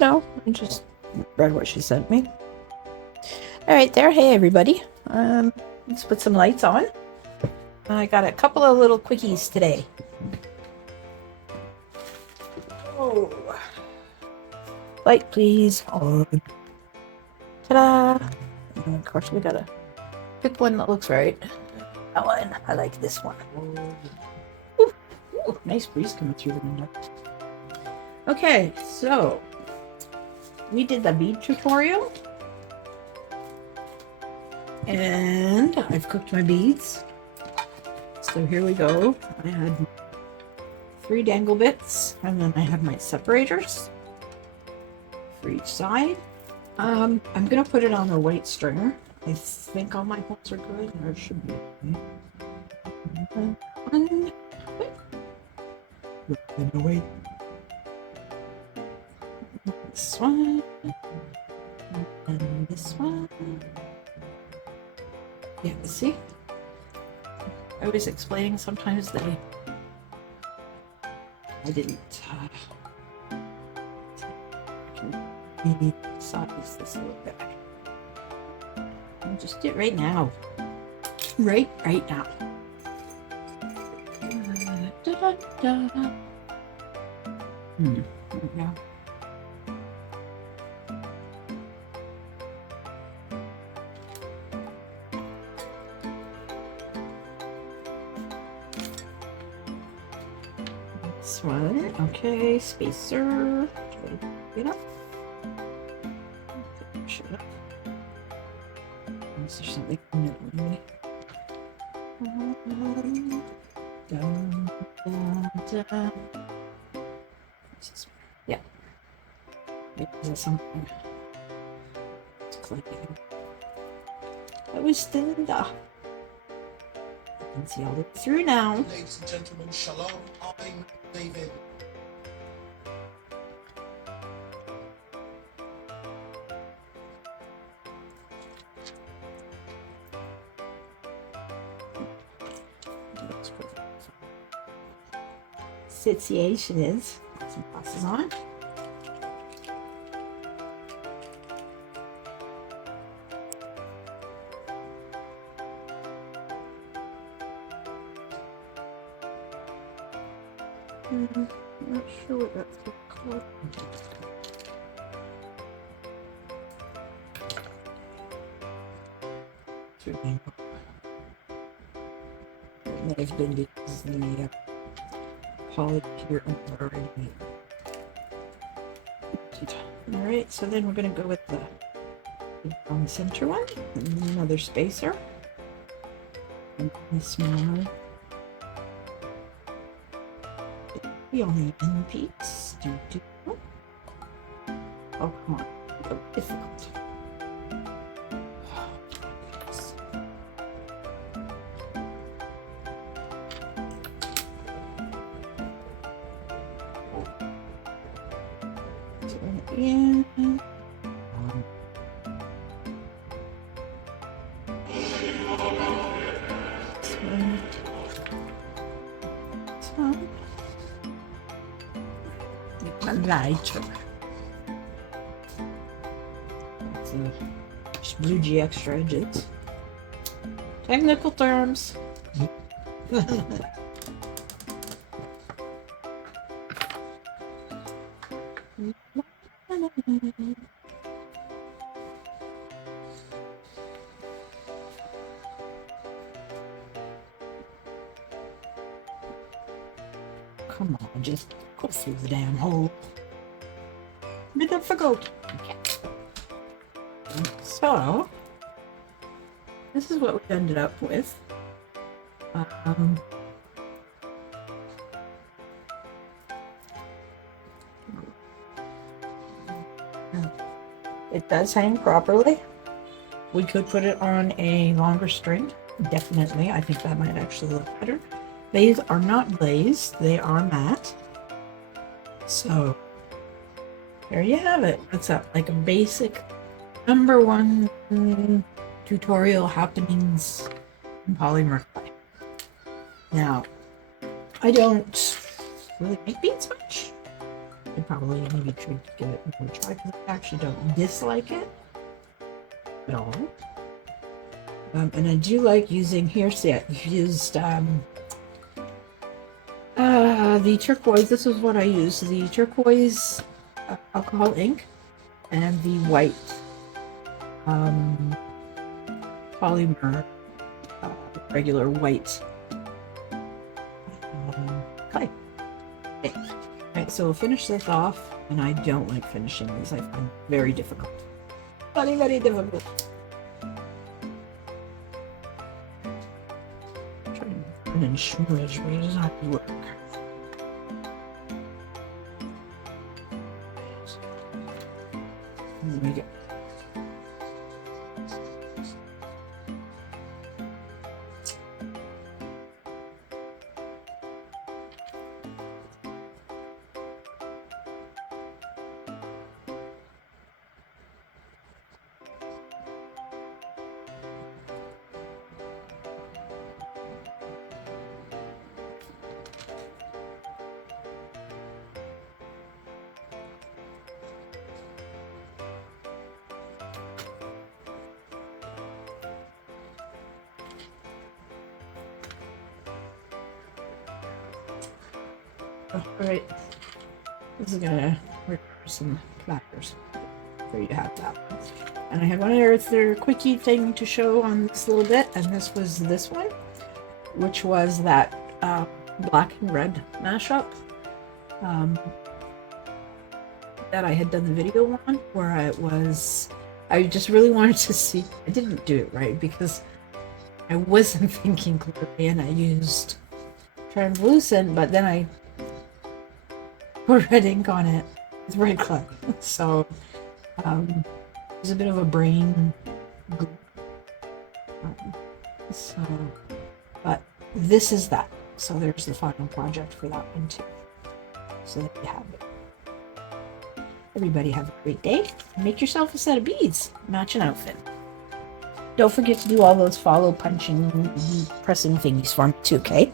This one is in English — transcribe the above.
No, I just read what she sent me. All right, there. Hey, everybody. Let's put some lights on. I got a couple of little quickies today. Oh, light, please. On. Ta-da! And of course, we gotta pick one that looks right. That one. I like this one. Ooh, ooh, nice breeze coming through the window. Okay, so we did the bead tutorial, and I've cooked my beads. So here we go. I had 3 dangle bits, and then I have my separators for each side. I'm gonna put it on a white stringer. I think all my holes are good, or it should be. One. Wait. This one. And this one. Yeah, see? I was explaining sometimes that I didn't size this a little bit. I'll just do it right now. Right now. There we go. This one, okay, spacer. Get up. Shut up. Is there something in it anyway? Yeah. There's something. It's clicking. That was still in the. You can see all the way through now. Ladies and gentlemen, shalom. I'm David. Situation is some glasses on. I'm not sure what that's called. It may have been because the poly here already. Alright, so then we're going to go with the center one, and then another spacer, and the smaller. We only end peaks. Oh, come on. So difficult. Yeah. Lighter. Just blue G extra edges. Technical terms. Come on, just go through the damn hole. Bit difficult. Okay. So, this is what we ended up with. It does hang properly. We could put it on a longer string. Definitely. I think that might actually look better. These are not glazed. They are matte. So, there you have it. That's like a basic #1 tutorial happenings in polymer clay. Now, I don't really make beads much. I probably maybe try to give it another try because I actually don't dislike it at all. And I do like using, here, see, I've used the turquoise. This is what I use, the turquoise alcohol ink and the white polymer, regular white clay. Okay. Alright, so we'll finish this off, and I don't like finishing these. I find very difficult. Very, very difficult. I'm trying to put in smudge, but it doesn't have to work. There we go. Alright, this is gonna require some platters. There you have that. And I have one other quickie thing to show on this little bit, and this was this one, which was that black and red mashup that I had done the video on, where I just really wanted to see. I didn't do it right because I wasn't thinking clearly, and I used translucent, but then I put red ink on it with red clay. So there's a bit of a brain glue. But this is that. So there's the final project for that one too. So there you have it. Everybody have a great day. Make yourself a set of beads. Match an outfit. Don't forget to do all those follow, punching, pressing thingies for me too, okay?